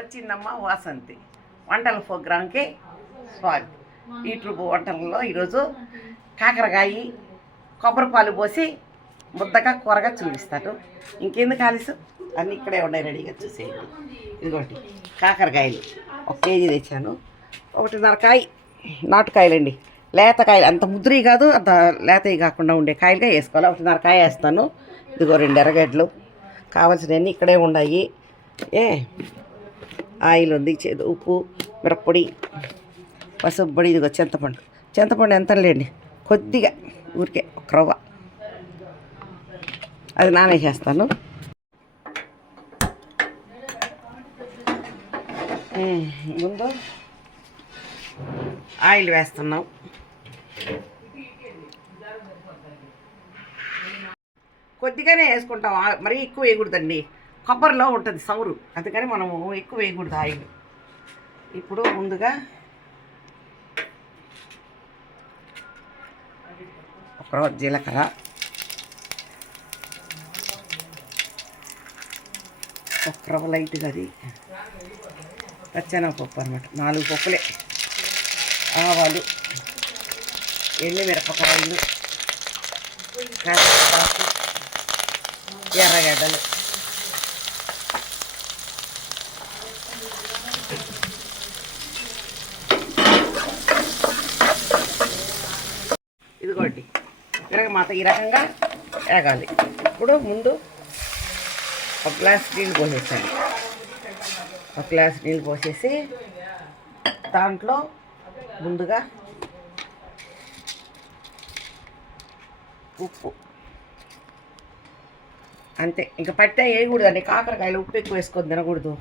వచ్చిందమ్మ వాసంతి వంటల ప్రోగ్రాంకి స్వాగతం. యూట్యూబ్ వంటలలో ఈరోజు కాకరకాయ కొబ్బరిపాలు పోసి ముద్దగా కూరగా చూపిస్తాను. ఇంకెందుకు ఆలస్యం, అన్నీ ఇక్కడే ఉన్నాయి రెడీగా చూసేయండి. ఇదిగోటి కాకరకాయలు 1 కేజీ తెచ్చాను. 1.5 కాయ నాటుకాయలండి, లేతకాయలు, అంత ముద్రి కాదు అంత లేతవి కాకుండా ఉండే కాయలుగా వేసుకోవాలి. 1.5 కాయ వేస్తాను. ఇదిగో 2 ఎర్రగడ్డలు, కావాల్సినవన్నీ ఇక్కడే ఉన్నాయి. ఆయిల్ ఉంది, ఉప్పు, మిరప్పొడి, పసుపు పొడి, ఇదిగో చింతపండు ఎంత లేండి, కొద్దిగా ఊరికే 1 రవ్వ, అది నానేసేస్తాను. ముందు ఆయిల్ వేస్తున్నాం. కొద్దిగానే వేసుకుంటాం, మరీ ఎక్కువ వేయకూడదండి, కొబ్బరిలో ఉంటుంది సౌరు, అందుకని మనము ఎక్కువ వేయకూడదు ఆయిల్. ఇప్పుడు ముందుగా 1 రవ్వ జీలకర్ర, 1 రవ్వ లైట్గా అది పచ్చెనగపప్పు అనమాట, 4 పప్పులే, ఆవాలు, ఎండుమిరపకాయలు, కరివేపాకు, ఎర్రగడ్డలు, ఇదిగోండి విరగమాత ఈ రకంగా వేగాలి. ఇప్పుడు ముందు 1 గ్లాస్ నీళ్ళు పోసేసాను. 1 గ్లాస్ నీళ్ళు పోసేసి దాంట్లో ముందుగా ఉప్పు, అంతే, ఇంకా పట్టే వేయకూడదండి. కాకరకాయలు ఉప్పు ఎక్కువ వేసుకొని తినకూడదు,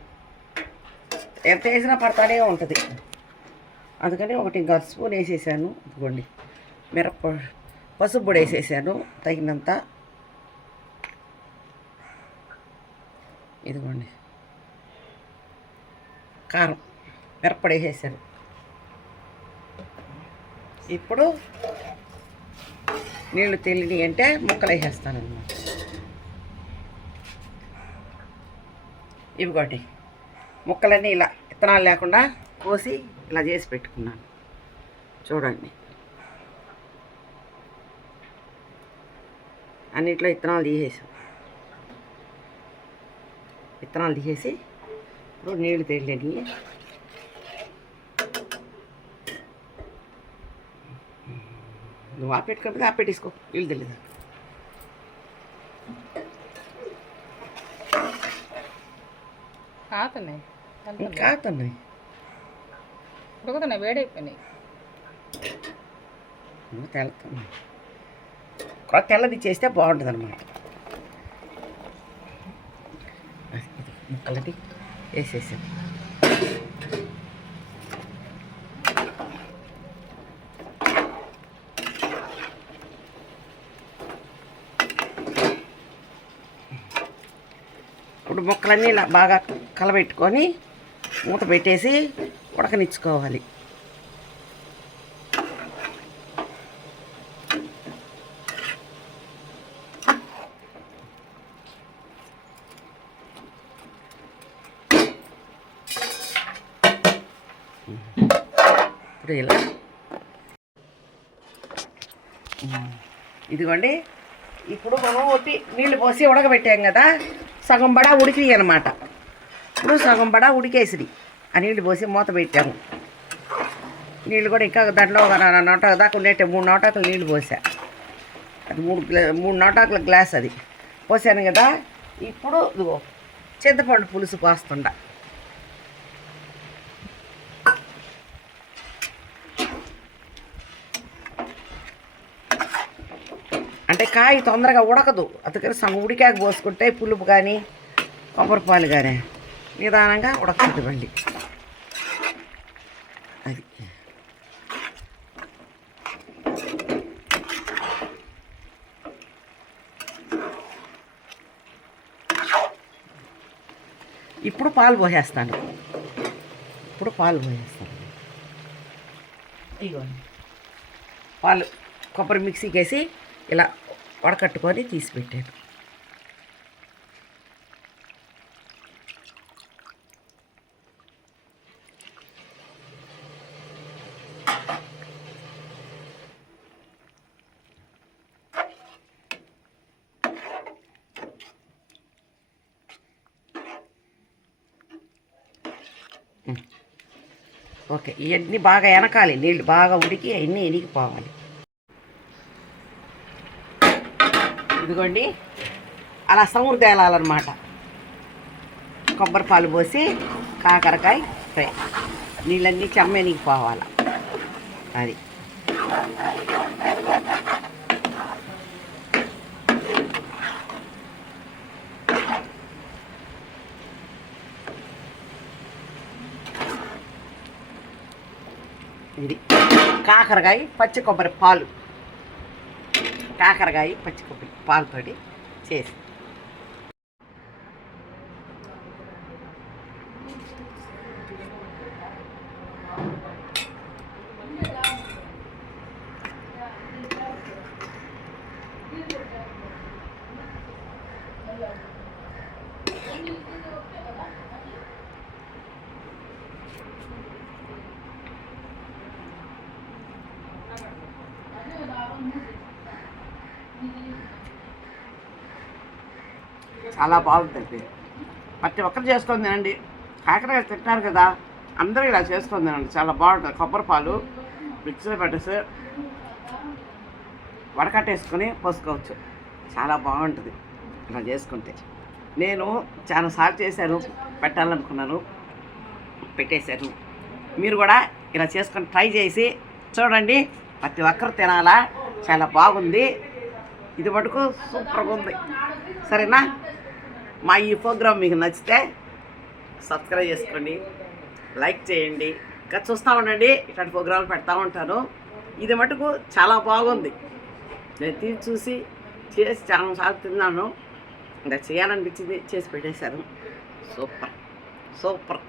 ఎంత వేసినా పడతానే ఉంటుంది. అందుకని 1 స్పూన్ వేసేసాను. ఇదిగోండి పసుపు పొడి వేసేసాను తగినంత. ఇదిగోండి కారం, మిరప్పొడి వేసేసాను. ఇప్పుడు నీళ్ళు తెల్లిని అంటే ముక్కలు వేసేస్తాను అన్నమాట. ఇవిగోండి ముక్కలన్నీ ఇలా విత్తనాలు లేకుండా కోసి ఇలా చేసి పెట్టుకున్నాను, చూడండి. అన్నిట్లో విత్తనాలు తీసేసి ఇప్పుడు నీళ్ళు తెల్లని నువ్వు ఆపెట్టుకోకపోతే ఆపెట్టేసుకో, నీళ్ళు తెలీదా. కాతున్నాయి ఉడుకుతున్నాయి, వేడైపోయినాయి, తెల్లతున్నాయి. తెల్లది చేస్తే బాగుంటుంది అన్నమాట. ముక్కలది వేసేసాను. ఇప్పుడు ముక్కలన్నీ ఇలా బాగా కలబెట్టుకొని మూత పెట్టేసి ఉడకనిచ్చుకోవాలి. ఇప్పుడు ఇలా ఇదిగోండి, ఇప్పుడు మనం నీళ్ళు పోసి ఉడకబెట్టాం కదా, సగం బడా ఉడికినాయి అనమాట. ఇప్పుడు సగం బడా ఉడికేసిరి, ఆ నీళ్ళు పోసి మూత పెట్టాము. నీళ్ళు కూడా ఇంకా దాంట్లో 1 నోటాకు దాకా ఉండేట్టే 3 నోటాకులు నీళ్ళు పోసా. అది 3 నోటాకుల గ్లాస్ అది పోసాను కదా. ఇప్పుడు ఇదిగో చింతపండు పులుసు పోస్తుండ. అంటే కాయ తొందరగా ఉడకదు, అందుకని సగం ఉడికాక పోసుకుంటే పులుపు కానీ కొబ్బరిపాలు కానీ నిదానంగా ఉడకదు మళ్ళీ. అది ఇప్పుడు పాలు పోసేస్తాను. ఇదిగోండి పాలు కొబ్బరి మిక్సీకి వేసి ఇలా వడకట్టుకొని తీసి పెట్టాను. ఓకే, ఇవన్నీ బాగా ఎనకాలి, నీళ్ళు బాగా ఉడికి అవన్నీ ఎనిగిపోవాలి. ఇదిగోండి, అలా సమురు తేలాలన్నమాట. కొబ్బరి పాలు పోసి కాకరకాయ ఫ్రై, నీళ్ళన్నీ చెమ్మెనిగిపోవాలి. అది ఇది కాకరకాయ పచ్చి కొబ్బరి పాలు, కాకరకాయ పచ్చి కొబ్బరి పాలతోటి చేసి చాలా బాగుంటుంది. ప్రతి ఒక్కరు చేసుకొని తినండి. కాకరకాయ తింటారు కదా, అందరూ ఇలా చేసుకొని తినండి, చాలా బాగుంటుంది. కొబ్బరి పాలు మిక్సీలో పెట్టేసి వడకట్టేసుకొని పోసుకోవచ్చు, చాలా బాగుంటుంది ఇలా చేసుకుంటే. నేను చాలాసార్లు చేశాను, పెట్టాలనుకున్నాను, పెట్టేశాను. మీరు కూడా ఇలా చేసుకొని ట్రై చేసి చూడండి, ప్రతి ఒక్కరు తినాలా, చాలా బాగుంది. ఇది మటుకు సూపర్గా ఉంది. సరేనా? మా ఈ ప్రోగ్రాం మీకు నచ్చితే సబ్స్క్రైబ్ చేసుకోండి, లైక్ చేయండి, ఇంకా చూస్తూ ఉండండి. ఇట్లాంటి ప్రోగ్రాంలు పెడతా ఉంటాను. ఇది మటుకు చాలా బాగుంది. నేను చూసి చేసి చాలాసార్లు తిన్నాను, ఇంకా చేయాలనిపించింది, చేసి పెట్టేశాను. Super super.